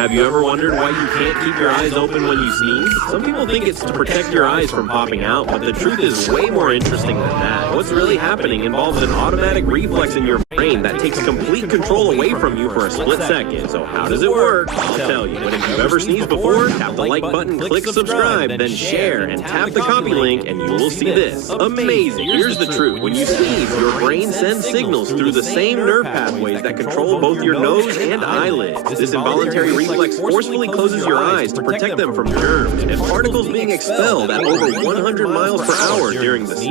Have you ever wondered why you can't keep your eyes open when you sneeze? Some people think it's to protect your eyes from popping out, but the truth is way more interesting than that. What's really happening involves an automatic reflex in your brain that takes complete control away from you for a split second. So how does it work? I'll tell you. But if you've ever sneezed before, tap the like button, click subscribe, then share, and tap the copy link, and you will see this. Amazing! Here's the truth. When you sneeze, your brain sends signals through the same nerve pathways that control both your nose and eyelids. This involuntary reflex forcefully closes your eyes to protect them from germs and particles being expelled at over 100 miles per hour during the sneeze.